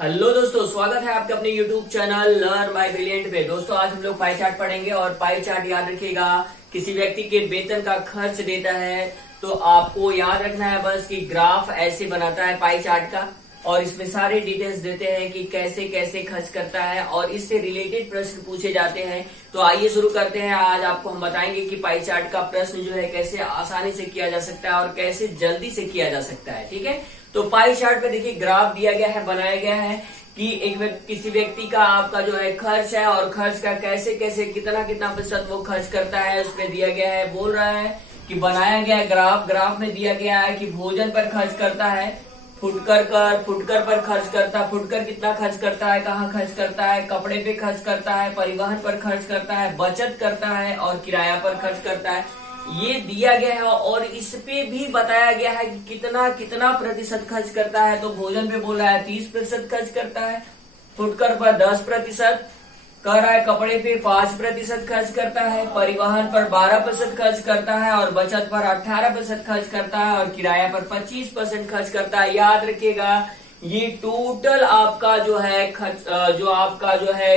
Hello दोस्तों, स्वागत है आपके अपने YouTube channel learn by brilliant पे। दोस्तों आज हम लोग पाई चार्ट पढ़ेंगे और पाई चार्ट याद रखिएगा, किसी व्यक्ति के वेतन का खर्च देता है तो आपको याद रखना है बस कि ग्राफ ऐसे बनाता है पाई चार्ट का, और इसमें सारे डिटेल्स देते हैं कि कैसे कैसे खर्च करता है और इससे रिलेटेड प्रश्न पूछे जाते हैं। तो आइए शुरू करते हैं। आज आपको हम बताएंगे कि पाई चार्ट का प्रश्न जो है कैसे आसानी से किया जा सकता है और कैसे जल्दी से किया जा सकता है। ठीक है, तो पाई चार्ट पे देखिए ग्राफ दिया गया है, बनाया गया है कि किसी व्यक्ति का आपका जो है खर्च है और खर्च का कैसे कैसे कितना कितना प्रतिशत वो खर्च करता है उस पर दिया गया है। बोल रहा है कि बनाया गया है ग्राफ में दिया गया है कि भोजन पर खर्च करता है, फुटकर पर खर्च करता है, फुटकर कितना खर्च करता है, कहाँ खर्च करता है, कपड़े पे खर्च करता है, परिवहन पर खर्च करता है, बचत करता है और किराया पर खर्च करता है। ये दिया गया है और इस पे भी बताया गया है कि कितना कितना प्रतिशत खर्च करता है। तो भोजन पे बोल रहा है 30% खर्च करता है, फुटकर पर 10% कर रहा है, कपड़े पे 5% खर्च करता है, परिवहन पर 12% खर्च करता है और बचत पर 18% खर्च करता है और किराया पर 25% खर्च करता है। याद रखिएगा, ये टोटल आपका जो है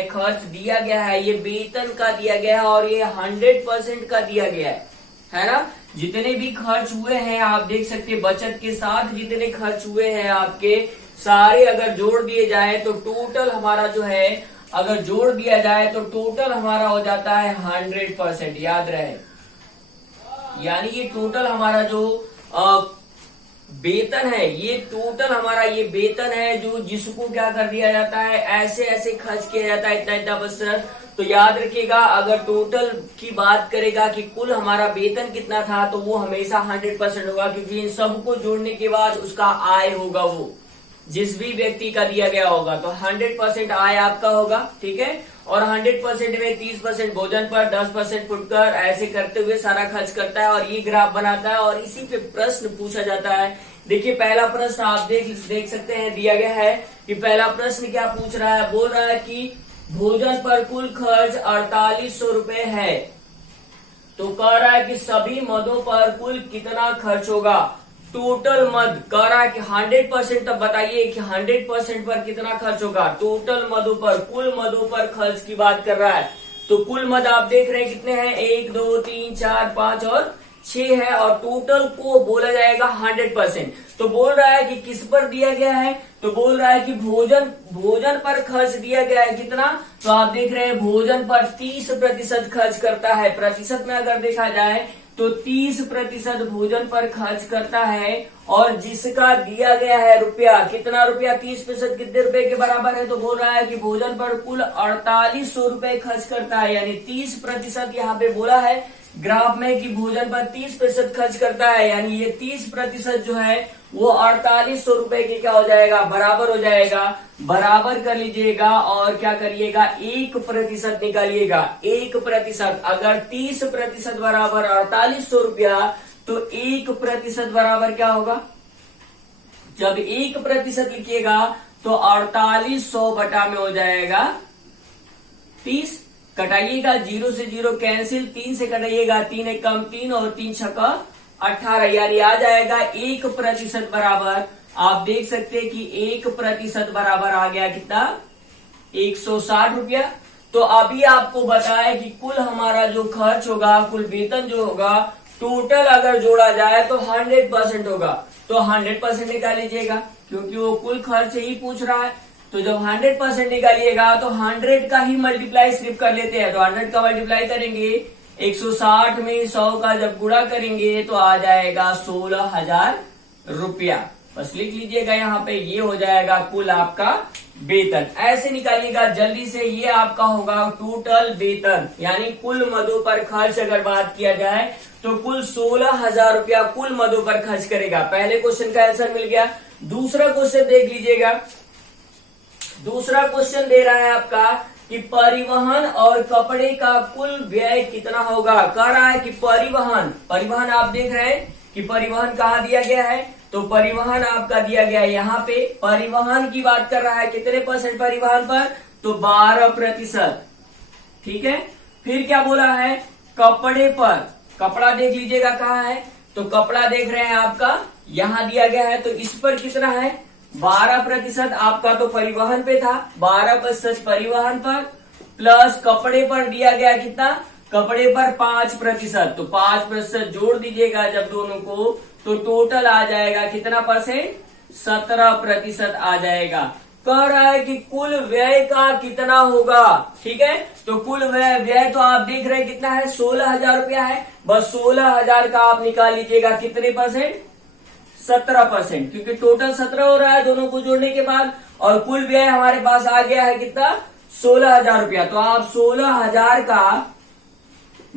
खर्च दिया गया है, ये वेतन का दिया गया है और ये 100% का दिया गया है ना। जितने भी खर्च हुए हैं आप देख सकते हैं, बचत के साथ जितने खर्च हुए हैं आपके सारे अगर जोड़ दिए जाए तो टोटल हमारा जो है, अगर जोड़ दिया जाए तो टोटल हमारा हो जाता है 100%। याद रहे, यानी ये टोटल हमारा जो वेतन है, ये टोटल हमारा ये वेतन है जो जिसको क्या कर दिया जाता है, ऐसे ऐसे खर्च किया जाता है, इतना इतना %। तो याद रखिएगा, अगर टोटल की बात करेगा कि कुल हमारा वेतन कितना था तो वो हमेशा 100% होगा, क्योंकि इन सबको जोड़ने के बाद उसका आय होगा, वो जिस भी व्यक्ति का दिया गया होगा तो 100% आय आपका होगा। ठीक है, और 100% में 30% भोजन पर, 10% फुटकर, ऐसे करते हुए सारा खर्च करता है और ये ग्राफ बनाता है और इसी पे प्रश्न पूछा जाता है। देखिए पहला प्रश्न आप देख सकते हैं, दिया गया है कि पहला प्रश्न क्या पूछ रहा है। बोल रहा है कि भोजन पर कुल खर्च 4800 रुपए है, तो कह रहा है कि सभी मदों पर कुल कितना खर्च होगा। टोटल मद कह रहा है कि 100%, तब बताइए कि 100% पर कितना खर्च होगा। टोटल मदों पर, कुल मदों पर खर्च की बात कर रहा है। तो कुल मद आप देख रहे हैं कितने हैं, 1 2 3 4 5 और 6 है, और टोटल को बोला जाएगा 100%। तो बोल रहा है कि किस पर दिया गया है, तो बोल रहा है कि भोजन पर खर्च दिया गया है कितना। तो आप देख रहे हैं भोजन पर 30% खर्च करता है। प्रतिशत में अगर देखा जाए तो 30% भोजन पर खर्च करता है, और जिसका दिया गया है रुपया, कितना रुपया, 30% कितने रुपए के बराबर है। तो बोल रहा है कि भोजन पर कुल 4800 रुपए खर्च करता है, यानी 30% यहाँ पे बोला है ग्राफ में कि भोजन पर 30% खर्च करता है, यानी ये 30% जो है वो 4800 रुपए के क्या हो जाएगा, बराबर हो जाएगा। बराबर कर लीजिएगा और क्या करिएगा, 1% निकालिएगा। 1%, अगर 30% बराबर 4800 रुपया तो 1% बराबर क्या होगा। जब 1% लिखिएगा तो 4800 बटा में हो जाएगा 30। कटाइएगा, 0 से 0 कैंसिल, 3 से कटाइएगा, 3 एक कम 3 और 3 छक्का 18, यानी आ जाएगा 1% बराबर। आप देख सकते हैं कि 1% बराबर आ गया कितना, 160 रुपया। तो अभी आपको बताया कि कुल हमारा जो खर्च होगा, कुल वेतन जो होगा, टोटल अगर जोड़ा जाए तो 100% होगा। तो 100% निकाल लीजिएगा, क्योंकि वो कुल खर्च ही पूछ रहा है। तो जब 100% निकालिएगा तो 100 का ही मल्टीप्लाई सिर्फ कर लेते हैं। तो 100 का मल्टीप्लाई करेंगे, 160 में 100 का जब गुणा करेंगे तो आ जाएगा 16,000 रुपया। बस लिख लीजिएगा यहाँ पे, ये हो जाएगा कुल आपका वेतन। ऐसे निकालिएगा जल्दी से, ये आपका होगा टोटल वेतन, यानी कुल मदों पर खर्च अगर बात किया जाए तो कुल 16,000 रुपया कुल मदों पर खर्च करेगा। पहले क्वेश्चन का आंसर मिल गया। दूसरा क्वेश्चन देख लीजिएगा। दूसरा क्वेश्चन दे रहा है आपका कि परिवहन और कपड़े का कुल व्यय कितना होगा। कह रहा है कि परिवहन आप देख रहे हैं कि परिवहन कहाँ दिया गया है, तो परिवहन आपका दिया गया है यहाँ पे। परिवहन की बात कर रहा है कितने % परिवहन पर, तो 12%। ठीक है, फिर क्या बोला है, कपड़े पर, कपड़ा देख लीजिएगा कहाँ है, तो कपड़ा देख रहे हैं आपका यहाँ दिया गया है, तो इस पर कितना है, 12% आपका तो परिवहन पे था, 12% परिवहन पर, प्लस कपड़े पर दिया गया कितना, कपड़े पर 5%, तो 5% जोड़ दीजिएगा जब दोनों को, तो टोटल आ जाएगा कितना परसेंट, 17% आ जाएगा। कह रहा है कि कुल व्यय का कितना होगा, ठीक है। तो कुल व्यय तो आप देख रहे हैं कितना है, 16,000 रुपया है। बस 16,000 का आप निकाल लीजिएगा कितने परसेंट, 17%, क्योंकि टोटल 17 हो रहा है दोनों को जोड़ने के बाद, और कुल व्यय हमारे पास आ गया है कितना, 16,000 रुपया। तो आप 16,000 का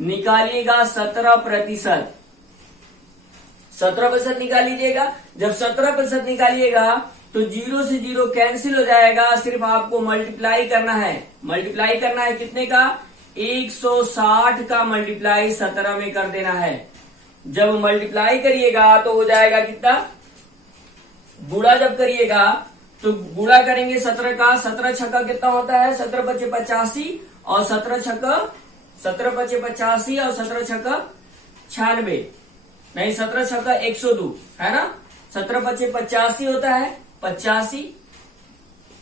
निकालिएगा 17%, 17% निकाल लीजिएगा। जब 17% निकालिएगा तो 0 से 0 कैंसिल हो जाएगा, सिर्फ आपको मल्टीप्लाई करना है। मल्टीप्लाई करना है कितने का, 160 का मल्टीप्लाई 17 में कर देना है। जब मल्टीप्लाई करिएगा तो हो जाएगा कितना, गुणा जब करिएगा तो गुणा करेंगे 17 का, 17 छक्का कितना होता है, 17 पचे 85, और 17 छक्का 17 पचे 85 और 17 छक्का 96, नहीं 17 छक्का 102 है ना, 17 पचे 85 होता है 85,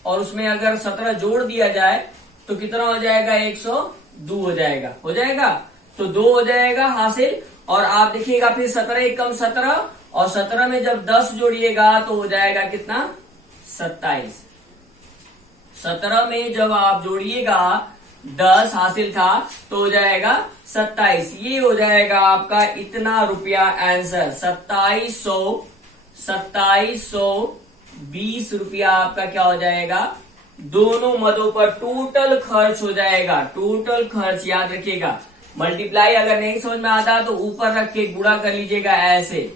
और उसमें अगर 17 जोड़ दिया जाए तो कितना हो जाएगा, 102 हो जाएगा, हो जाएगा, तो 2 हो जाएगा हासिल। और आप देखिएगा फिर 17 एक कम 17, और 17 में जब 10 जोड़िएगा तो हो जाएगा कितना, 27। 17 में जब आप जोड़िएगा 10 हासिल था तो हो जाएगा 27। ये हो जाएगा आपका इतना रुपया आंसर, 2720 रुपया आपका क्या हो जाएगा, दोनों मदों पर टोटल खर्च हो जाएगा। टोटल खर्च याद रखिएगा, मल्टीप्लाई अगर नहीं समझ में आता तो ऊपर रख के गुणा कर लीजिएगा ऐसे,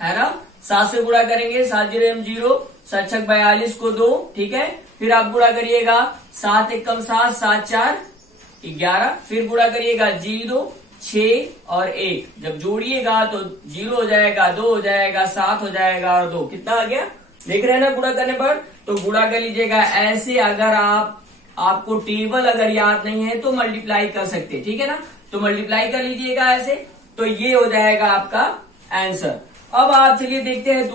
है ना। 7 से गुणा करेंगे, 7 0 एम 0, 7 छक 42 को 2, ठीक है। फिर आप गुणा करिएगा, 7 एक कम 7, 7 4 11, फिर गुणा करिएगा 0 6 और 1, जब जोड़िएगा तो 0 हो जाएगा, 2 हो जाएगा, 7 हो जाएगा और 2 कितना आ गया, देख रहे हैं ना गुणा करने पर। तो गुणा कर लीजिएगा ऐसे। अगर आपको टेबल अगर याद नहीं है तो मल्टीप्लाई कर सकते, ठीक है ना, तो मल्टीप्लाई कर लीजिएगा ऐसे, तो ये हो जाएगा आपका आंसर। अब आप चलिए देखते हैं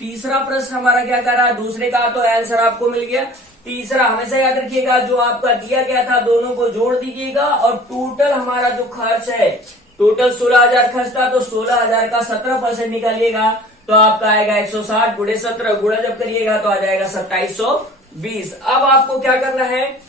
तीसरा प्रश्न हमारा क्या कर रहा है। दूसरे का तो आंसर आपको मिल गया, तीसरा हमेशा याद रखिएगा जो आपका दिया गया था दोनों को जोड़ दीजिएगा, और टोटल हमारा जो खर्च है, टोटल 16,000 खर्च था, तो 16,000 का 17% निकालिएगा तो आपका आएगा 160 गुणे 17, गुणा जब करिएगा तो आ जाएगा 2720। अब आपको क्या करना है,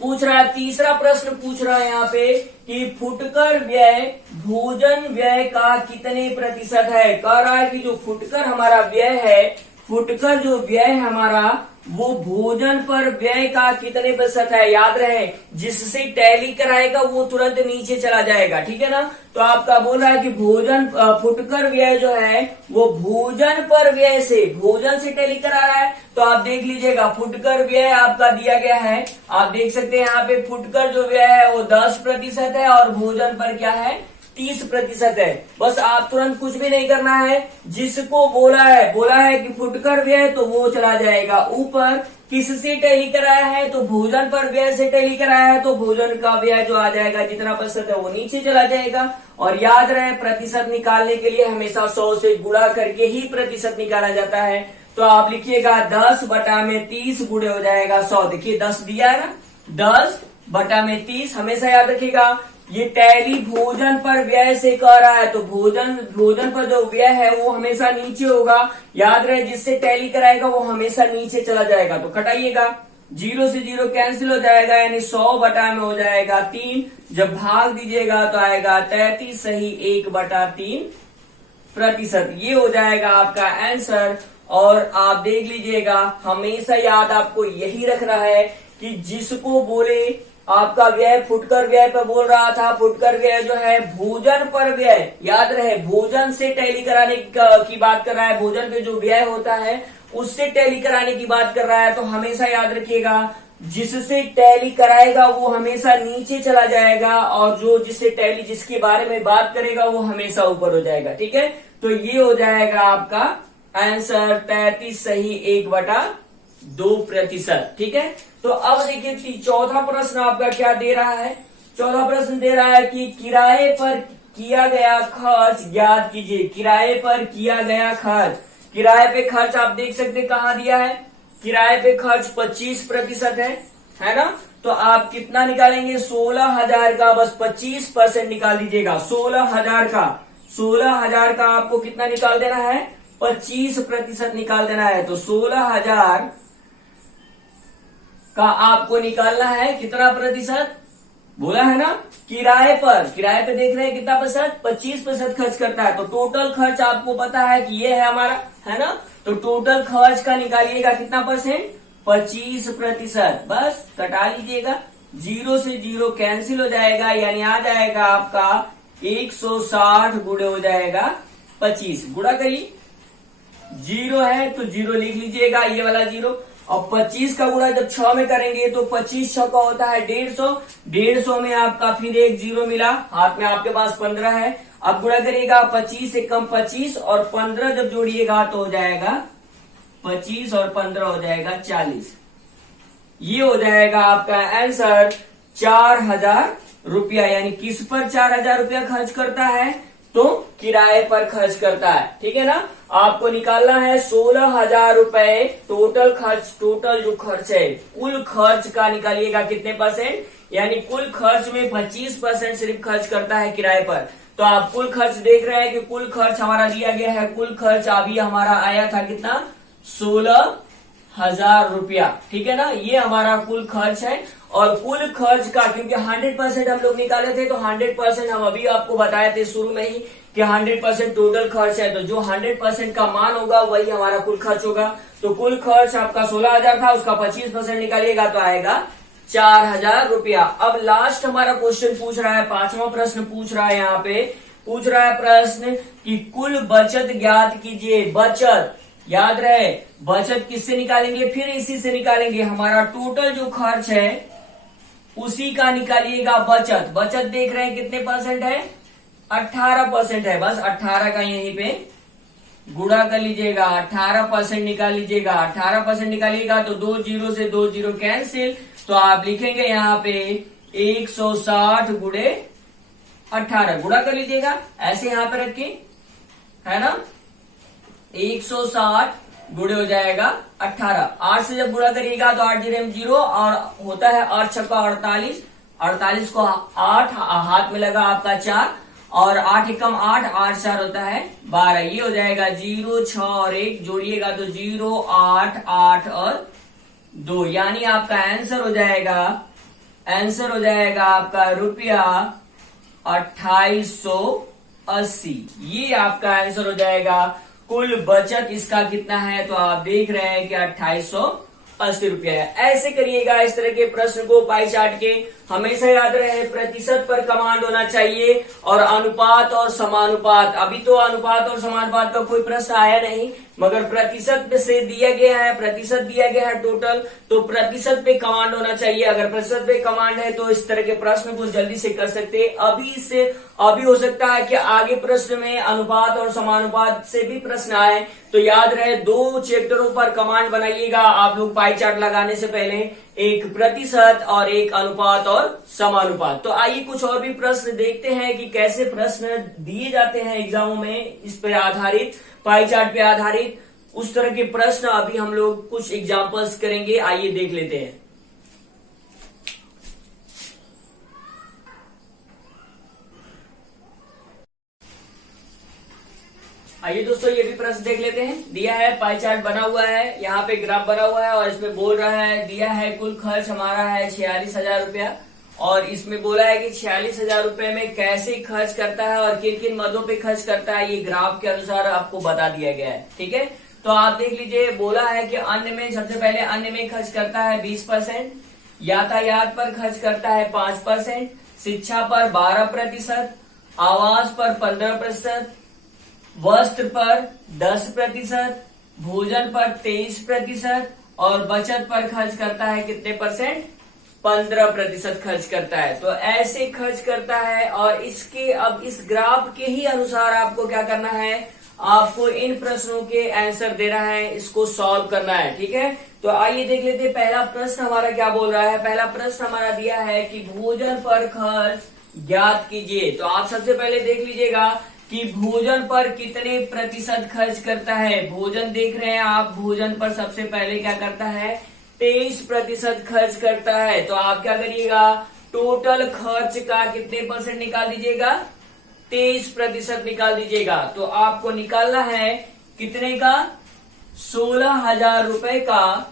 पूछ रहा है, तीसरा प्रश्न पूछ रहा है यहाँ पे कि फुटकर व्यय भोजन व्यय का कितने प्रतिशत है। कह रहा है कि जो फुटकर हमारा व्यय है, फुटकर जो व्यय है हमारा, वो भोजन पर व्यय का कितने प्रतिशत है। याद रहे, जिससे टैली कराएगा वो तुरंत नीचे चला जाएगा, ठीक है ना। तो आपका बोल रहा है कि भोजन फुटकर व्यय जो है वो भोजन पर व्यय से, भोजन से टैली करा रहा है। तो आप देख लीजिएगा फुटकर व्यय आपका दिया गया है, आप देख सकते हैं यहाँ पे फुटकर जो व्यय है वो 10% है, और भोजन पर क्या है 30% है। बस आप तुरंत कुछ भी नहीं करना है, जिसको बोला है कि फुटकर व्यय तो वो चला जाएगा ऊपर, किससे टैली कराया है तो भोजन पर व्यय से टैली कराया है, तो भोजन का व्यय जो आ जाएगा जितना प्रतिशत है वो नीचे चला जाएगा। और याद रहे प्रतिशत निकालने के लिए हमेशा 100 से गुणा करके ही प्रतिशत निकाला जाता है। तो आप लिखिएगा 10/30 गुणे हो जाएगा 100। देखिए 10 दिया है ना, 10/30 हमेशा याद रखिएगा। ये टैली भोजन पर व्यय से कर रहा है, तो भोजन पर जो व्यय है वो हमेशा नीचे होगा। याद रहे जिससे टैली कराएगा वो हमेशा नीचे चला जाएगा। तो घटाइएगा, 0 से 0 कैंसिल हो जाएगा, यानी 100 बटा में हो जाएगा 3। जब भाग दीजिएगा तो आएगा 33 सही 1/3%। ये हो जाएगा आपका आंसर। और आप देख लीजिएगा, हमेशा याद आपको यही रखना है कि जिसको बोले आपका व्यय फुटकर व्यय पर बोल रहा था, फुटकर व्यय जो है भोजन पर व्यय, याद रहे भोजन से टैली कराने की बात कर रहा है, भोजन पे जो व्यय होता है उससे टैली कराने की बात कर रहा है। तो हमेशा याद रखिएगा जिससे टैली कराएगा वो हमेशा नीचे चला जाएगा, और जो जिससे टैली जिसके बारे में बात करेगा वो हमेशा ऊपर हो जाएगा, ठीक है। तो ये हो जाएगा आपका आंसर 33 सही 1/2%, ठीक है। तो अब देखिए चौथा प्रश्न आपका क्या दे रहा है। चौथा प्रश्न दे रहा है कि किराए पर किया गया खर्च ज्ञात कीजिए। किराए पर किया गया खर्च, किराए पे खर्च आप देख सकते कहाँ दिया है, किराए पे खर्च 25% है ना। तो आप कितना निकालेंगे, 16,000 का बस 25% निकाल दीजिएगा। 16,000 का आपको कितना निकाल देना है, 25% निकाल देना है। तो 16,000 का आपको निकालना है कितना प्रतिशत, बोला है ना, किराए पे देख रहे हैं कितना प्रतिशत, 25% खर्च करता है। तो टोटल खर्च आपको पता है कि ये है हमारा, है ना। तो टोटल खर्च का निकालिएगा कितना परसेंट, 25%। बस कटा लीजिएगा, 0 से 0 कैंसिल हो जाएगा, यानी आ जाएगा आपका 160 गुणे हो जाएगा 25। गुणा करिए, 0 है तो 0 लिख लीजिएगा, ये वाला 0। और 25 का गुणा जब 6 में करेंगे तो 25 6 का होता है 150। 150 में आपका फिर एक 0 मिला, हाथ में आपके पास 15 है। अब गुणा करिएगा, 25 से कम 25 और 15 जब जोड़िएगा तो हो जाएगा 25 और 15 हो जाएगा 40। ये हो जाएगा आपका आंसर 4,000 रुपया। यानी किस पर 4,000 रुपया खर्च करता है, तो किराए पर खर्च करता है। ठीक है ना। आपको निकालना है 16,000 रुपए टोटल खर्च, टोटल जो खर्च है कुल खर्च का निकालिएगा कितने परसेंट, यानी कुल खर्च में 25% सिर्फ खर्च करता है किराए पर। तो आप कुल खर्च देख रहे हैं कि कुल खर्च हमारा दिया गया है, कुल खर्च अभी हमारा आया था कितना, 16,000 रुपया। ठीक है ना, ये हमारा कुल खर्च है। और कुल खर्च का क्योंकि 100% हम लोग निकाले थे, तो 100% हम अभी आपको बताए थे शुरू में ही कि 100% टोटल खर्च है। तो जो 100% का मान होगा वही हमारा कुल खर्च होगा। तो कुल खर्च आपका 16,000 था, उसका 25% निकालिएगा तो आएगा 4,000 रुपया। अब लास्ट हमारा क्वेश्चन पूछ रहा है, 5वां प्रश्न पूछ रहा है, यहाँ पे पूछ रहा है प्रश्न कि कुल बचत ज्ञात कीजिए। बचत याद रहे, बचत किससे निकालेंगे, फिर इसी से निकालेंगे। हमारा टोटल जो खर्च है उसी का निकालिएगा बचत। बचत देख रहे हैं कितने परसेंट है, 18% है। बस 18 का यहीं पे गुणा कर लीजिएगा, 18% निकाल लीजिएगा। 18% निकालिएगा तो 2 0 से 2 0 कैंसिल, तो आप लिखेंगे यहाँ पे 160 गुणे 18। गुणा कर लीजिएगा ऐसे यहाँ पे रख के, है ना। 160 गुणे हो जाएगा 18। 8 से जब गुणा करिएगा तो 8 0 0 और होता है 8 छक्का 48। 48 को 8 हाथ में लगा आपका 4 और 8 एकम 8, 8 4 होता है 12। ये हो जाएगा 0 6 और 1 जोड़िएगा तो 0 8 8 और 2। यानी आपका आंसर हो जाएगा, आंसर हो जाएगा आपका रुपया 2880। ये आपका आंसर हो जाएगा। कुल बचत इसका कितना है, तो आप देख रहे हैं कि 2880 रुपया है। ऐसे करिएगा इस तरह के प्रश्न को पाई चार्ट के। हमेशा याद रहे प्रतिशत पर कमांड होना चाहिए और अनुपात और समानुपात। अभी तो अनुपात और समानुपात का कोई प्रश्न आया नहीं, मगर प्रतिशत से दिया गया है, प्रतिशत दिया गया है टोटल, तो प्रतिशत पे कमांड होना चाहिए। अगर प्रतिशत पे कमांड है तो इस तरह के प्रश्न को जल्दी से कर सकते हैं। अभी हो सकता है कि आगे प्रश्न में अनुपात और समानुपात से भी प्रश्न आए, तो याद रहे 2 चैप्टरों पर कमांड बनाइएगा आप लोग पाई चार्ट लगाने से पहले, एक प्रतिशत और एक अनुपात और समानुपात। तो आइए कुछ और भी प्रश्न देखते हैं कि कैसे प्रश्न दिए जाते हैं एग्जामों में, इस पर आधारित, पाई चार्ट पे आधारित उस तरह के प्रश्न अभी हम लोग कुछ एग्जांपल्स करेंगे। आइए देख लेते हैं। आइए दोस्तों ये भी प्रश्न देख लेते हैं। दिया है पाई चार्ट बना हुआ है, यहाँ पे ग्राफ बना हुआ है और इसमें बोल रहा है, दिया है कुल खर्च हमारा है 46,000 रुपया और इसमें बोला है कि 46,000 रुपए में कैसे खर्च करता है और किन किन मदों पे खर्च करता है, ये ग्राफ के अनुसार आपको बता दिया गया है। ठीक है, तो आप देख लीजिए। बोला है कि अन्य में, सबसे पहले अन्य में खर्च करता है 20%, यातायात पर खर्च करता है 5%, शिक्षा पर 12%, आवास पर 15%, वस्त्र पर 10%, भोजन पर 23% और बचत पर खर्च करता है कितने परसेंट, 15% खर्च करता है। तो ऐसे खर्च करता है और इसके, अब इस ग्राफ के ही अनुसार आपको क्या करना है, आपको इन प्रश्नों के आंसर देना है, इसको सॉल्व करना है। ठीक है, तो आइए देख लेते हैं। पहला प्रश्न हमारा क्या बोल रहा है। पहला प्रश्न हमारा दिया है कि भोजन पर खर्च ज्ञात कीजिए। तो आप सबसे पहले देख लीजिएगा कि भोजन पर कितने प्रतिशत खर्च करता है। भोजन देख रहे हैं आप, भोजन पर सबसे पहले क्या करता है, 23% खर्च करता है। तो आप क्या करिएगा, टोटल खर्च का कितने परसेंट निकाल दीजिएगा, 23% निकाल दीजिएगा। तो आपको निकालना है कितने का, 16,000 रुपए का,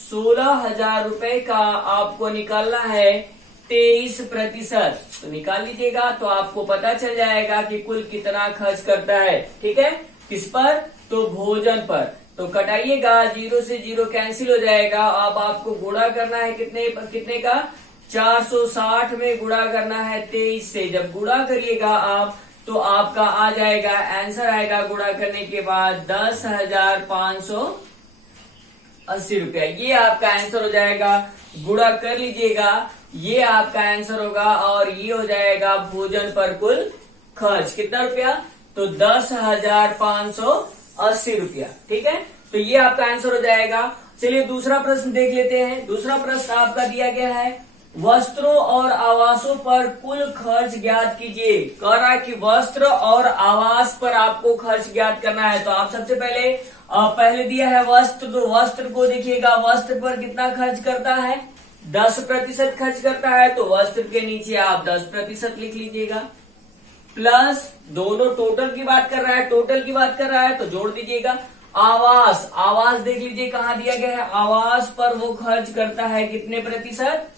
16,000 रुपए का आपको निकालना है 23%। तो निकाल लीजिएगा, तो आपको पता चल जाएगा कि कुल कितना खर्च करता है। ठीक है, किस पर, तो भोजन पर। तो कटाइएगा, 0 से 0 कैंसिल हो जाएगा। अब आपको गुणा करना है कितने का, 460 में गुणा करना है 23 से। जब गुणा करिएगा आप तो आपका आ जाएगा, आंसर आएगा गुणा करने के बाद 10,580 रुपया। ये आपका आंसर हो जाएगा, गुणा कर लीजिएगा, ये आपका आंसर होगा। और ये हो जाएगा भोजन पर कुल खर्च कितना रुपया, तो 10,580 रुपया। ठीक है, तो ये आपका आंसर हो जाएगा। चलिए दूसरा प्रश्न देख लेते हैं। दूसरा प्रश्न आपका दिया गया है, वस्त्रों और आवासों पर कुल खर्च ज्ञात कीजिए। कह रहा है कि वस्त्र और आवास पर आपको खर्च ज्ञात करना है। तो आप सबसे पहले दिया है वस्त्र, तो वस्त्र को देखिएगा, वस्त्र पर कितना खर्च करता है, 10% खर्च करता है। तो वस्त्र के नीचे आप 10% लिख लीजिएगा, प्लस दोनों टोटल की बात कर रहा है, टोटल की बात कर रहा है तो जोड़ दीजिएगा। आवास, आवास देख लीजिए कहाँ दिया गया है, आवास पर वो खर्च करता है कितने प्रतिशत,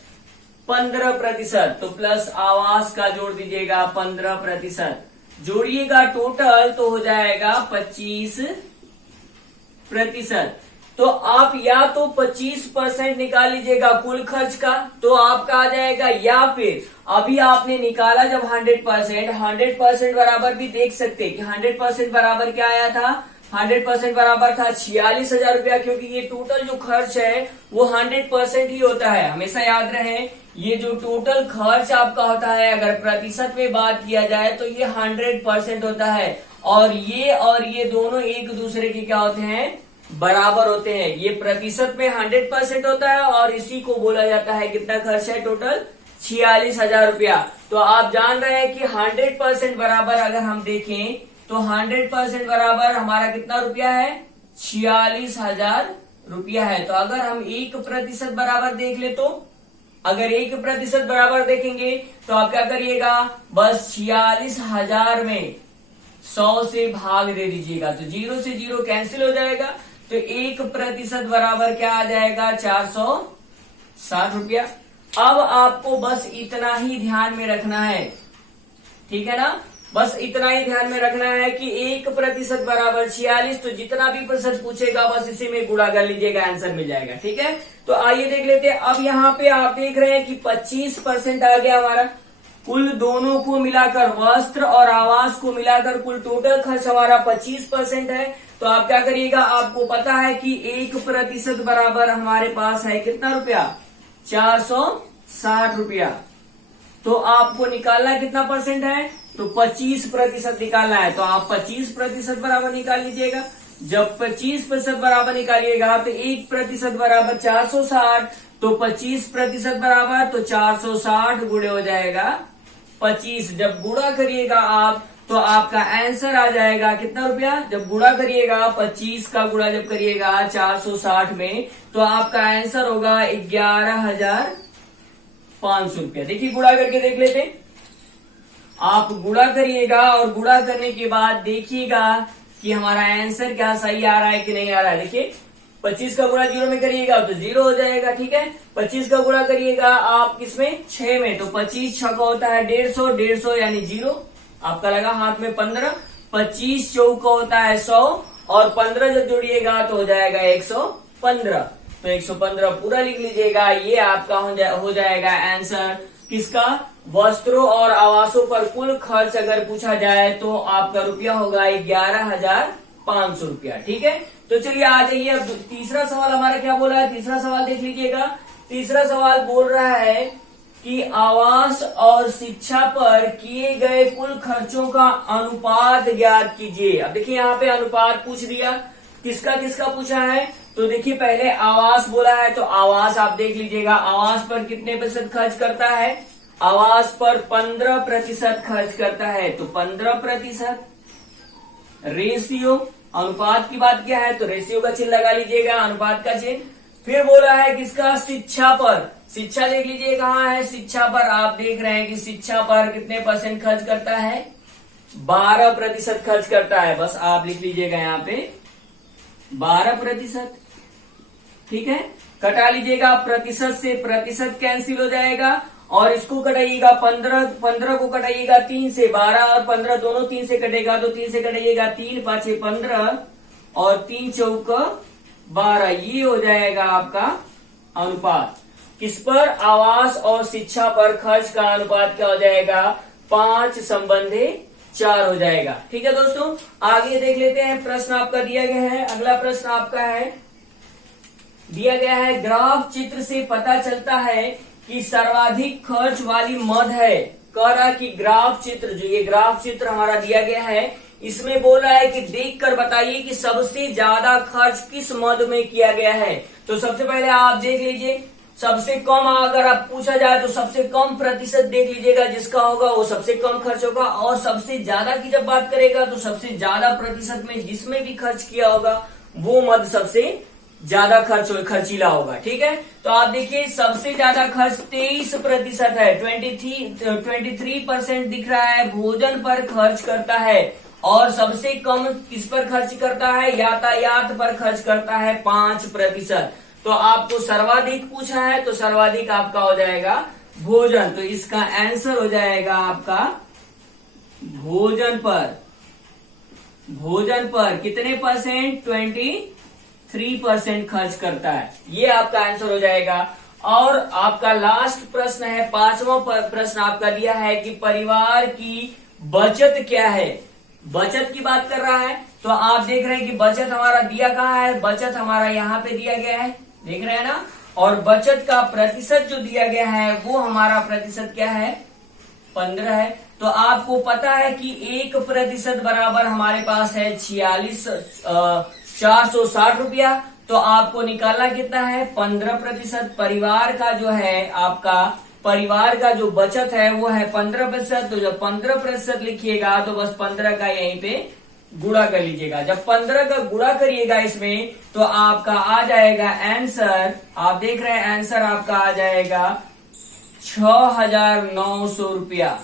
15%। तो प्लस आवास का जोड़ दीजिएगा 15%, जोड़िएगा टोटल तो हो जाएगा 25%। तो आप या तो 25% निकाल लीजिएगा कुल खर्च का, तो आपका आ जाएगा, या फिर अभी आपने निकाला जब 100% बराबर भी देख सकते कि 100% बराबर क्या आया था, 100% बराबर था 46,000 रुपया, क्योंकि ये टोटल जो खर्च है वो 100% ही होता है। हमेशा याद रहे, ये जो टोटल खर्च आपका होता है अगर प्रतिशत में बात किया जाए तो ये 100% होता है। और ये दोनों एक दूसरे के क्या होते हैं, बराबर होते हैं। ये प्रतिशत में 100% होता है और इसी को बोला जाता है कितना खर्च है, टोटल 46,000 रुपया। तो आप जान रहे हैं कि 100% बराबर अगर हम देखें तो 100% बराबर हमारा कितना रुपया है, 46,000 रुपया है। तो अगर हम 1% बराबर देख ले, तो अगर 1% बराबर देखेंगे तो आप क्या करिएगा, बस 46,000 में 100 से भाग दे दीजिएगा, तो 0 से 0 कैंसिल हो जाएगा। तो 1% बराबर क्या आ जाएगा, 460 रुपया। अब आपको बस इतना ही ध्यान में रखना है, ठीक है ना, बस इतना ही ध्यान में रखना है कि 1% बराबर 46, तो जितना भी प्रतिशत पूछेगा बस इसी में गुणा कर लीजिएगा, आंसर मिल जाएगा। ठीक है, तो आइए देख लेते हैं। अब यहाँ पे आप देख रहे हैं कि 25% आ गया हमारा, कुल दोनों को मिलाकर, वस्त्र और आवास को मिलाकर कुल टोटल खर्च हमारा 25% है। तो आप क्या करिएगा, आपको पता है कि 1% बराबर हमारे पास है कितना रुपया, 460 रुपया। तो आपको निकालना कितना परसेंट है, तो 25% निकालना है। तो आप 25% बराबर निकाल लीजिएगा। जब 25% बराबर निकालिएगा तो 1% बराबर 460, तो 25% बराबर तो 460 गुणे हो जाएगा 25। जब गुणा करिएगा आप तो आपका आंसर आ जाएगा कितना रुपया, जब गुणा करिएगा 25 का गुणा जब करिएगा 460 में तो आपका आंसर होगा 11,500 रुपया। देखिए गुणा करके देख लेते हैं। आप गुणा करिएगा और गुणा करने के बाद देखिएगा कि हमारा आंसर क्या सही आ रहा है कि नहीं आ रहा है। देखिए 25 का गुणा 0 में करिएगा तो 0 हो जाएगा, ठीक है। 25 का गुणा करिएगा आप किसमें, 6 में, तो 25 6 का होता है 150, 150 यानी 0, आपका लगा हाथ में 15, 25 चौका होता है 100 और 15 जब जोड़िएगा तो हो जाएगा 115, तो 115 पूरा लिख लीजिएगा। ये आपका हो जाएगा आंसर किसका, वस्त्रों और आवासों पर कुल खर्च अगर पूछा जाए तो आपका रुपया होगा 11,500 रुपया, ठीक है। तो चलिए आ जाइए, अब तीसरा सवाल हमारा क्या बोला है, तीसरा सवाल देख लीजिएगा। तीसरा सवाल बोल रहा है कि आवास और शिक्षा पर किए गए कुल खर्चों का अनुपात ज्ञात कीजिए। अब देखिए यहाँ पे अनुपात पूछ दिया, किसका किसका पूछा है, तो देखिए पहले आवास बोला है तो आवास आप देख लीजिएगा, आवास पर कितने प्रतिशत खर्च करता है, आवास पर 15% खर्च करता है, तो 15%। रेशियो, अनुपात की बात क्या है, तो रेशियो का चिन्ह लगा लीजिएगा, अनुपात का चिन्ह। फिर बोला है किसका, शिक्षा पर। शिक्षा देख लीजिए कहाँ है, शिक्षा पर आप देख रहे हैं कि शिक्षा पर कितने % खर्च करता है, 12% खर्च करता है। बस आप लिख लीजिएगा यहाँ पे 12%। ठीक है, कटा लीजिएगा, प्रतिशत से प्रतिशत कैंसिल हो जाएगा और इसको कटाइएगा 15 को कटाइएगा 3 से, 12 और 15 दोनों 3 से कटेगा, तो 3 से कटाइएगा 3 5 15 और 3 चौक 12, ये हो जाएगा आपका अनुपात। किस पर, आवास और शिक्षा पर खर्च का अनुपात क्या हो जाएगा, 5/4 हो जाएगा। ठीक है दोस्तों, आगे देख लेते हैं, प्रश्न आपका दिया गया है। अगला प्रश्न आपका है, दिया गया है ग्राफ चित्र से पता चलता है कि सर्वाधिक खर्च वाली मद है। कह रहा कि ग्राफ चित्र, जो ये ग्राफ चित्र हमारा दिया गया है, इसमें बोल रहा है कि देखकर बताइए कि सबसे ज्यादा खर्च किस मद में किया गया है। तो सबसे पहले आप देख लीजिए, सबसे कम अगर आप पूछा जाए तो सबसे कम प्रतिशत देख लीजिएगा, जिसका होगा वो सबसे कम खर्च होगा। और सबसे ज्यादा की जब बात करेगा तो सबसे ज्यादा प्रतिशत में जिसमें भी खर्च किया होगा वो मद सबसे ज्यादा खर्चीला होगा। ठीक है, तो आप देखिए सबसे ज्यादा खर्च 23% है, 23% दिख रहा है, भोजन पर खर्च करता है। और सबसे कम किस पर खर्च करता है, यातायात पर खर्च करता है 5%। तो आपको सर्वाधिक पूछा है, तो सर्वाधिक आपका हो जाएगा भोजन, तो इसका आंसर हो जाएगा आपका भोजन पर। भोजन पर कितने %, 23% खर्च करता है, ये आपका आंसर हो जाएगा। और आपका लास्ट प्रश्न है, 5वां प्रश्न आपका दिया है कि परिवार की बचत क्या है। बचत की बात कर रहा है, तो आप देख रहे हैं कि बचत हमारा दिया कहाँ है, बचत हमारा यहाँ पे दिया गया है, देख रहे हैं ना। और बचत का प्रतिशत जो दिया गया है वो हमारा प्रतिशत क्या है, 15 है। तो आपको पता है कि 1% बराबर हमारे पास है 460 रुपया। तो आपको निकालना कितना है, 15%। परिवार का जो है आपका, परिवार का जो बचत है वो है 15%। तो जब 15% लिखिएगा तो बस 15 का यहीं पे गुणा कर लीजिएगा। जब 15 का गुणा करिएगा इसमें तो आपका आ जाएगा आंसर, आप देख रहे हैं आंसर आपका आ जाएगा 6,900 रुपया।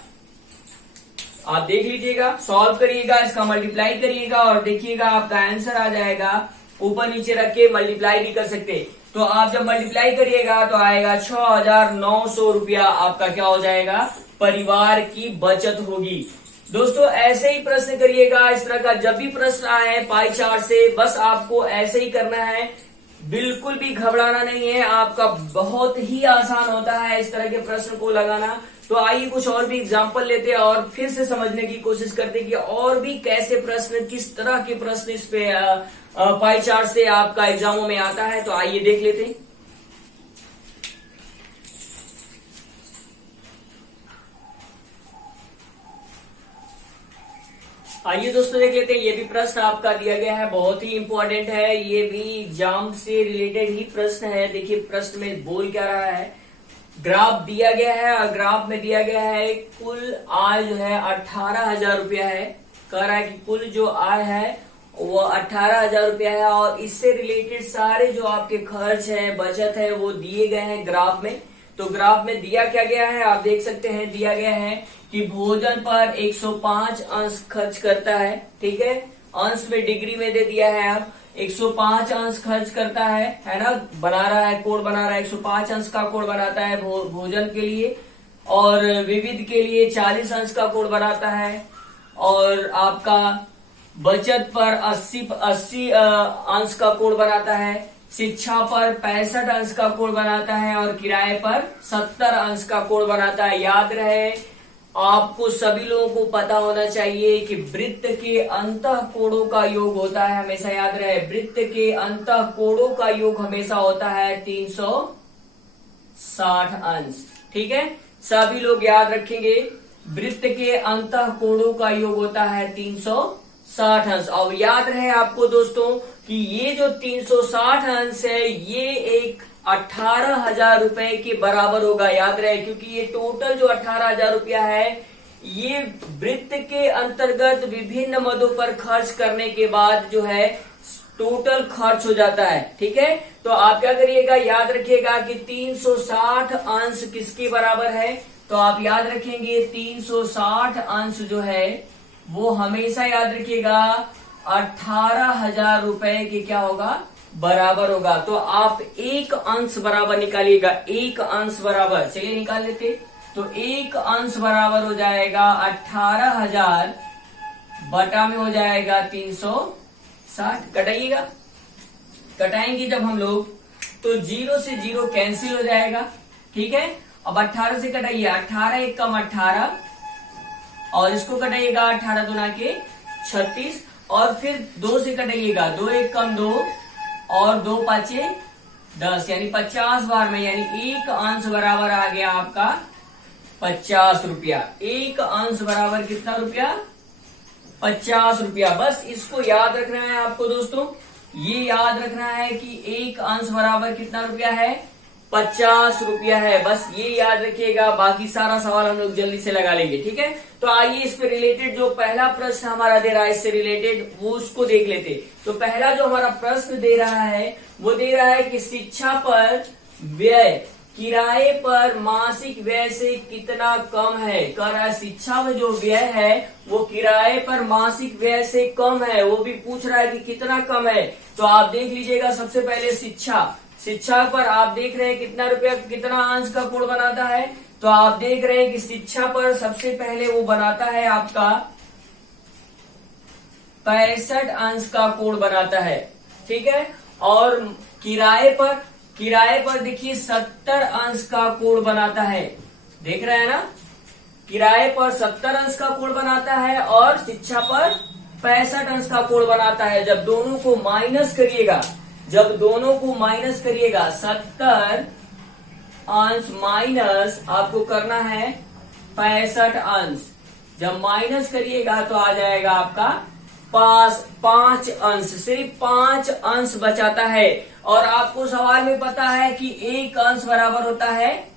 आप देख लीजिएगा, सॉल्व करिएगा, इसका मल्टीप्लाई करिएगा और देखिएगा आपका आंसर आ जाएगा। ऊपर नीचे रख के मल्टीप्लाई भी कर सकते, तो आप जब मल्टीप्लाई करिएगा तो आएगा 6,900 रुपया आपका क्या हो जाएगा, परिवार की बचत होगी। दोस्तों ऐसे ही प्रश्न करिएगा, इस तरह का जब भी प्रश्न आए पाई चार्ट से, बस आपको ऐसे ही करना है, बिल्कुल भी घबराना नहीं है। आपका बहुत ही आसान होता है इस तरह के प्रश्न को लगाना। तो आइए कुछ और भी एग्जाम्पल लेते हैं और फिर से समझने की कोशिश करते हैं कि और भी कैसे प्रश्न, किस तरह के प्रश्न इस पे पाई चार्ट से आपका एग्जामों में आता है। तो आइए देख लेते हैं। आइए दोस्तों देख लेते हैं, ये भी प्रश्न आपका दिया गया है, बहुत ही इंपॉर्टेंट है, ये भी एग्जाम से रिलेटेड ही प्रश्न है। देखिए प्रश्न में बोल क्या रहा है, ग्राफ दिया गया है और ग्राफ में दिया गया है कुल आय जो है 18,000 रुपया है। कह रहा है कि कुल जो आय है वो 18,000 रुपया है और इससे रिलेटेड सारे जो आपके खर्च है, बचत है, वो दिए गए हैं ग्राफ में। तो ग्राफ में दिया क्या गया है, आप देख सकते हैं, दिया गया है कि भोजन पर 105 अंश खर्च करता है। ठीक है, अंश में डिग्री में दे दिया है, आप 105 अंश खर्च करता है ना, बना रहा है, कोड बना रहा है, 105 अंश का कोड बनाता है भोजन के लिए। और विविध के लिए 40 अंश का कोड बनाता है। और आपका बचत पर 80 अंश का कोड बनाता है। शिक्षा पर 65 अंश का कोड बनाता है और किराए पर 70 अंश का कोड बनाता है। याद रहे, आपको सभी लोगों को पता होना चाहिए कि वृत्त के अंतः कोणों का योग होता है, हमेशा याद रहे, वृत्त के अंतः कोणों का योग हमेशा होता है 360 अंश। ठीक है, सभी लोग याद रखेंगे, वृत्त के अंतः कोणों का योग होता है 360 अंश। और याद रहे आपको दोस्तों कि ये जो 360 अंश है ये एक 18,000 रुपए के बराबर होगा। याद रहे, क्योंकि ये टोटल जो 18,000 रुपया है ये वृत्त के अंतर्गत विभिन्न मदों पर खर्च करने के बाद जो है टोटल खर्च हो जाता है। ठीक है, तो आप क्या करिएगा, याद रखिएगा कि 360 अंश किसके बराबर है। तो आप याद रखेंगे 360 अंश जो है वो हमेशा याद रखिएगा 18,000 रुपए के क्या होगा, बराबर होगा। तो आप एक अंश बराबर निकालिएगा, एक अंश बराबर, चलिए निकाल लेते। तो एक अंश बराबर हो जाएगा 18,000 बटा में हो जाएगा 360। कटाइएगा, कटाएंगे जब हम लोग तो 0 से 0 कैंसिल हो जाएगा। ठीक है, अब 18 से कटाइए, 18 एक कम 18 और इसको कटाइएगा 18 दूना के 36 और फिर 2 से कटाइएगा, 2 एक कम 2 और 2 पाँचे 10 यानी 50 बार में, यानी एक अंश बराबर आ गया आपका 50 रुपया। एक अंश बराबर कितना रुपया, 50 रुपया। बस इसको याद रखना है आपको दोस्तों, ये याद रखना है कि एक अंश बराबर कितना रुपया है, 50 रुपया है। बस ये याद रखिएगा, बाकी सारा सवाल हम लोग जल्दी से लगा लेंगे। ठीक है, तो आइए इस पे रिलेटेड जो पहला प्रश्न हमारा दे रहा है इससे रिलेटेड वो उसको देख लेते। तो पहला जो हमारा प्रश्न दे रहा है वो दे रहा है कि शिक्षा पर व्यय किराए पर मासिक व्यय से कितना कम है। कह रहा है शिक्षा में जो व्यय है वो किराए पर मासिक व्यय से कम है, वो भी पूछ रहा है कि कितना कम है। तो आप देख लीजिएगा, सबसे पहले शिक्षा पर आप देख रहे हैं कितना रुपया, कितना अंश का कोण बनाता है। तो आप देख रहे हैं कि शिक्षा पर सबसे पहले वो बनाता है आपका 65 अंश का कोण बनाता है। ठीक है, और किराए पर देखिए 70 अंश का कोण बनाता है। देख रहे हैं ना, किराए पर 70 अंश का कोण बनाता है और शिक्षा पर 65 अंश का कोण बनाता है। जब दोनों को माइनस करिएगा, 70 अंश माइनस आपको करना है 65 अंश, जब माइनस करिएगा तो आ जाएगा आपका 5 अंश, सिर्फ 5 अंश बचाता है। और आपको सवाल में पता है कि एक अंश बराबर होता है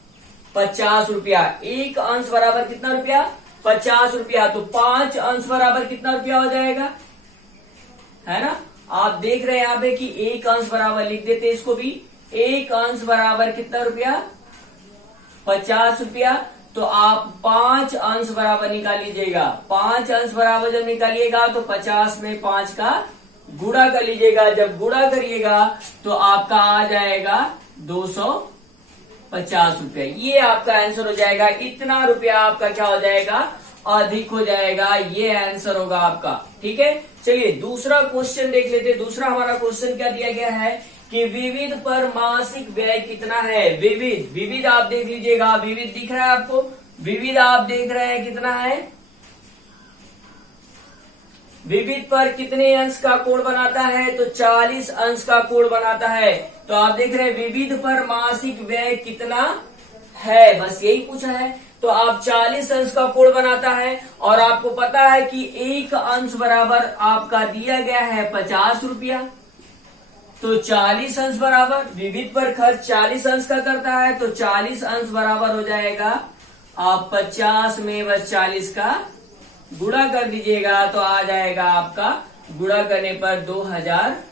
50 रुपया। एक अंश बराबर कितना रुपया, 50 रुपया। तो 5 अंश बराबर कितना रुपया हो जाएगा, है ना। आप देख रहे हैं यहाँ पे कि एक अंश बराबर, लिख देते इसको भी, एक अंश बराबर कितना रुपया, 50 रुपया। तो आप 5 अंश बराबर निकाल लीजिएगा। 5 अंश बराबर जब निकालिएगा तो 50 में 5 का गुणा कर लीजिएगा। जब गुणा करिएगा तो आपका आ जाएगा 250 रुपया। ये आपका आंसर हो जाएगा। इतना रुपया आपका क्या हो जाएगा, अधिक हो जाएगा। ये आंसर होगा आपका। ठीक है, चलिए दूसरा क्वेश्चन देख लेते। दूसरा हमारा क्वेश्चन क्या दिया गया है कि विविध पर मासिक व्यय कितना है। विविध आप देख लीजिएगा, विविध दिख रहा है आपको, विविध आप देख रहे हैं कितना है, विविध पर कितने अंश का कोण बनाता है, तो 40 अंश का कोण बनाता है। तो आप देख रहे हैं विविध पर मासिक व्यय कितना है, बस यही पूछा है। तो आप 40 अंश का कोण बनाता है और आपको पता है कि एक अंश बराबर आपका दिया गया है 50 रुपया। तो 40 अंश बराबर, विविध पर खर्च 40 अंश का करता है, तो 40 अंश बराबर हो जाएगा आप 50 में बस 40 का गुणा कर दीजिएगा तो आ जाएगा आपका, गुणा करने पर 2000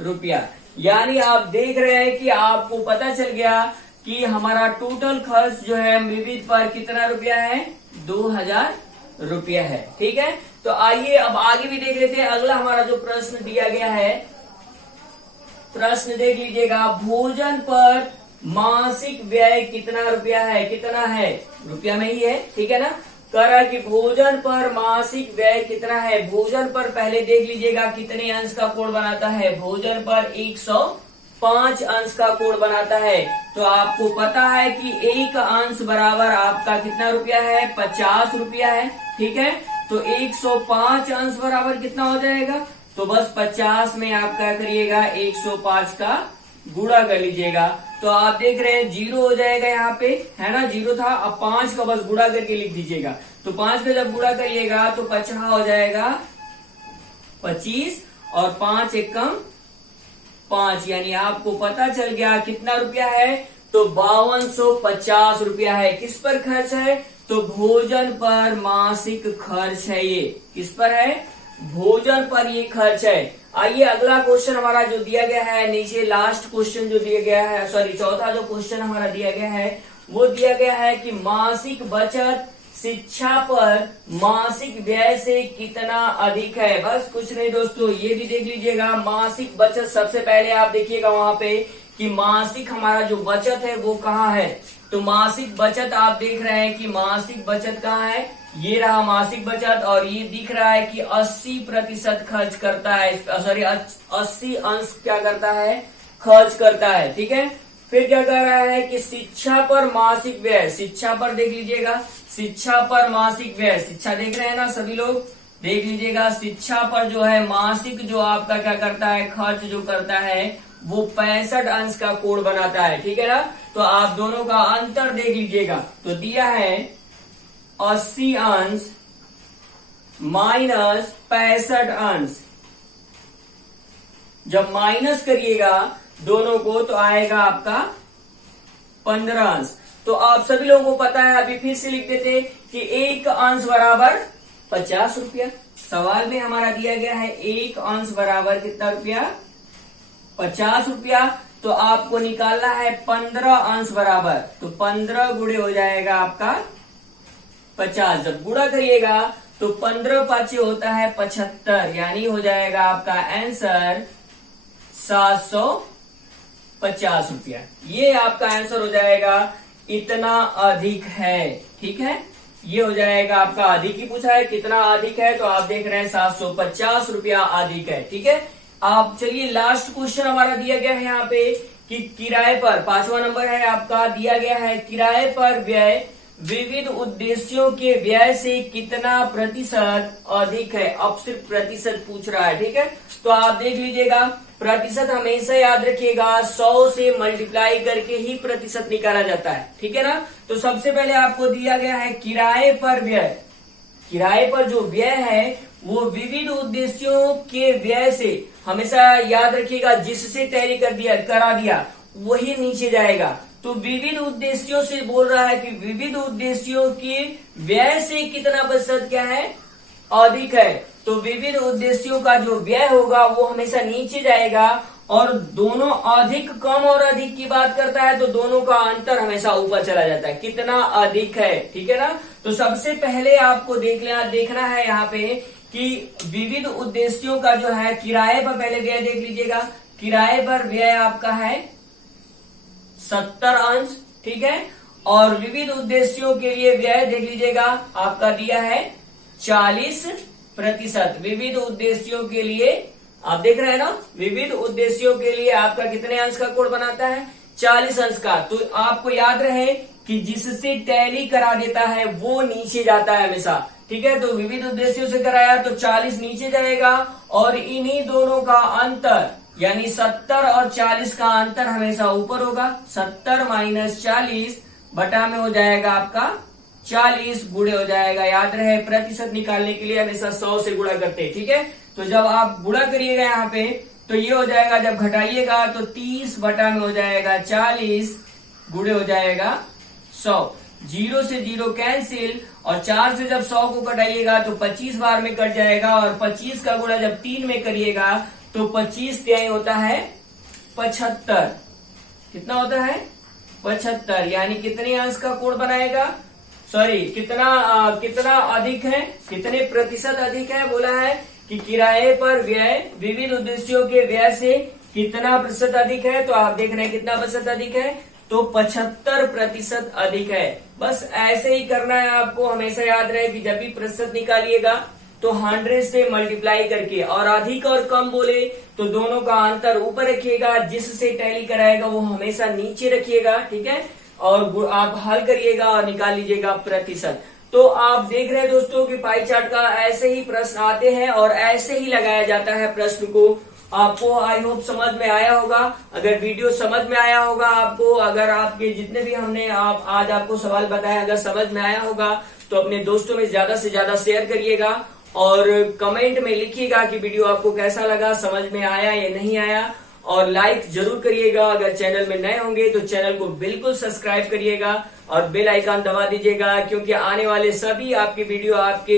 रुपया। यानी आप देख रहे हैं कि आपको पता चल गया कि हमारा टोटल खर्च जो है विविध पर कितना रुपया है, 2000 रुपया है। ठीक है, तो आइए अब आगे भी देख लेते हैं। अगला हमारा जो प्रश्न दिया गया है, प्रश्न देख लीजिएगा, भोजन पर मासिक व्यय कितना रुपया है, कितना है, रुपया में ही है। ठीक है ना, कह रहा है कि भोजन पर मासिक व्यय कितना है। भोजन पर पहले देख लीजिएगा कितने अंश का कोण बनाता है। भोजन पर 105 अंश का कोण बनाता है। तो आपको पता है कि एक अंश बराबर आपका कितना रुपया है, 50 रुपया है। ठीक है, तो 105 अंश बराबर कितना हो जाएगा, तो बस 50 में आप क्या करिएगा, 105 का गुणा कर लीजिएगा। तो आप देख रहे हैं 0 हो जाएगा यहाँ पे, है ना, 0 था। अब 5 का बस गुणा करके लिख दीजिएगा। तो 5 का जब गुणा करिएगा तो 50 हो जाएगा 25 और 5 एकम 5, यानी आपको पता चल गया कितना रुपया है, तो 5250 रुपया है। किस पर खर्च है, तो भोजन पर मासिक खर्च है। ये किस पर है, भोजन पर ये खर्च है। आइए अगला क्वेश्चन हमारा जो दिया गया है नीचे, लास्ट क्वेश्चन जो दिया गया है, सॉरी चौथा जो क्वेश्चन हमारा दिया गया है वो दिया गया है कि मासिक बचत शिक्षा पर मासिक व्यय से कितना अधिक है। बस कुछ नहीं दोस्तों, ये भी देख लीजिएगा मासिक बचत। सबसे पहले आप देखिएगा वहां पे कि मासिक हमारा जो बचत है वो कहाँ है, तो मासिक बचत आप देख रहे हैं कि मासिक बचत कहाँ है, ये रहा मासिक बचत, और ये दिख रहा है कि 80% खर्च करता है, सॉरी 80% क्या करता है, खर्च करता है। ठीक है, फिर क्या कर रहा है कि शिक्षा पर मासिक व्यय, शिक्षा पर देख लीजिएगा, शिक्षा पर मासिक व्यय, शिक्षा देख रहे हैं ना सभी लोग, देख लीजिएगा शिक्षा पर जो है मासिक जो आपका क्या करता है, खर्च जो करता है वो 65 अंश का कोण बनाता है। ठीक है ना, तो आप दोनों का अंतर देख लीजिएगा, तो दिया है 80 अंश माइनस 65 अंश। जब माइनस करिएगा दोनों को तो आएगा आपका 15 अंश। तो आप सभी लोगों को पता है, अभी फिर से लिख देते कि 1 अंश बराबर 50 रुपया। सवाल में हमारा दिया गया है 1 अंश बराबर कितना रुपया, 50 रुपया। तो आपको निकालना है 15 अंश बराबर, तो 15 गुणे हो जाएगा आपका 50। जब गुणा करिएगा तो 15 पाँचे होता है 75, यानी हो जाएगा आपका आंसर 750 रुपया। ये आपका आंसर हो जाएगा, इतना अधिक है। ठीक है, ये हो जाएगा आपका, अधिक ही पूछा है, कितना अधिक है, तो आप देख रहे हैं 750 रुपया अधिक है। ठीक है, आप चलिए लास्ट क्वेश्चन हमारा दिया गया है यहाँ पे कि किराए पर, 5वां नंबर है आपका, दिया गया है किराए पर व्यय विविध उद्देश्यों के व्यय से कितना प्रतिशत अधिक है। अब सिर्फ प्रतिशत पूछ रहा है। ठीक है, तो आप देख लीजिएगा, प्रतिशत हमेशा याद रखिएगा 100 से मल्टीप्लाई करके ही प्रतिशत निकाला जाता है। ठीक है ना, तो सबसे पहले आपको दिया गया है किराए पर व्यय, किराए पर जो व्यय है वो विविध उद्देश्यों के व्यय से, हमेशा याद रखिएगा जिससे टैली करा दिया वही नीचे जाएगा। तो विविध उद्देश्यों से बोल रहा है कि विविध उद्देश्यों के व्यय से कितना प्रतिशत क्या है, अधिक है। तो विविध उद्देश्यों का जो व्यय होगा वो हमेशा नीचे जाएगा, और दोनों अधिक, कम और अधिक की बात करता है तो दोनों का अंतर हमेशा ऊपर चला जाता है, कितना अधिक है। ठीक है ना, तो सबसे पहले आपको देखना है यहाँ पे कि विविध उद्देश्यों का जो है किराए पर पहले व्यय देख लीजिएगा, किराए पर व्यय आपका है 70 अंश। ठीक है, और विविध उद्देश्यों के लिए व्यय देख लीजिएगा आपका दिया है 40%। विविध उद्देश्यों के लिए आप देख रहे हैं ना, विविध उद्देश्यों के लिए आपका कितने अंश का कोण बनाता है, 40 अंश का। तो आपको याद रहे कि जिससे टैली करा देता है वो नीचे जाता है हमेशा। ठीक है, तो विविध उद्देश्यों से कराया तो 40 नीचे जाएगा, और इन्हीं दोनों का अंतर यानी 70 और 40 का अंतर हमेशा ऊपर होगा। 70 माइनस 40 बटा में हो जाएगा आपका 40, गुणे हो जाएगा। याद रहे प्रतिशत निकालने के लिए हमेशा 100 से गुणा करते हैं। ठीक है, तो जब आप गुणा करिएगा यहाँ पे तो ये हो जाएगा, जब घटाइएगा तो 30 बटा में हो जाएगा 40, गुणे हो जाएगा 100। 0 से 0 कैंसिल, और 4 से जब 100 को घटाइएगा तो 25 बार में कट जाएगा, और 25 का गुणा जब 3 में करिएगा तो 25 तिहाई होता है 75। कितना होता है, 75, यानी कितने अंश का कोण बनाएगा, सॉरी कितना अधिक है, कितने प्रतिशत अधिक है, बोला है कि किराए पर व्यय विविध उद्देश्यों के व्यय से कितना प्रतिशत अधिक है। तो आप देख रहे हैं कितना प्रतिशत अधिक है, तो 75% अधिक है। बस ऐसे ही करना है आपको, हमेशा याद रहे कि जब भी प्रतिशत निकालिएगा तो 100 से मल्टीप्लाई करके, और अधिक और कम बोले तो दोनों का अंतर ऊपर रखिएगा, जिससे टैली कराएगा वो हमेशा नीचे रखिएगा। ठीक है, और आप हल करिएगा और निकाल लीजिएगा प्रतिशत। तो आप देख रहे हैं दोस्तों कि पाई चार्ट का ऐसे ही प्रश्न आते हैं और ऐसे ही लगाया जाता है प्रश्न को। आपको आई होप समझ में आया होगा। अगर वीडियो समझ में आया होगा आपको, अगर आपके जितने भी हमने आज आपको सवाल बताया अगर समझ में आया होगा तो अपने दोस्तों में ज्यादा से ज्यादा शेयर करिएगा, और कमेंट में लिखिएगा कि वीडियो आपको कैसा लगा, समझ में आया या नहीं आया। और लाइक जरूर करिएगा। अगर चैनल में नए होंगे तो चैनल को बिल्कुल सब्सक्राइब करिएगा और बेल आइकन दबा दीजिएगा, क्योंकि आने वाले सभी आपकी वीडियो आपके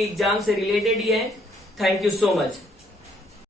एग्जाम से रिलेटेड ही है। Thank you so much.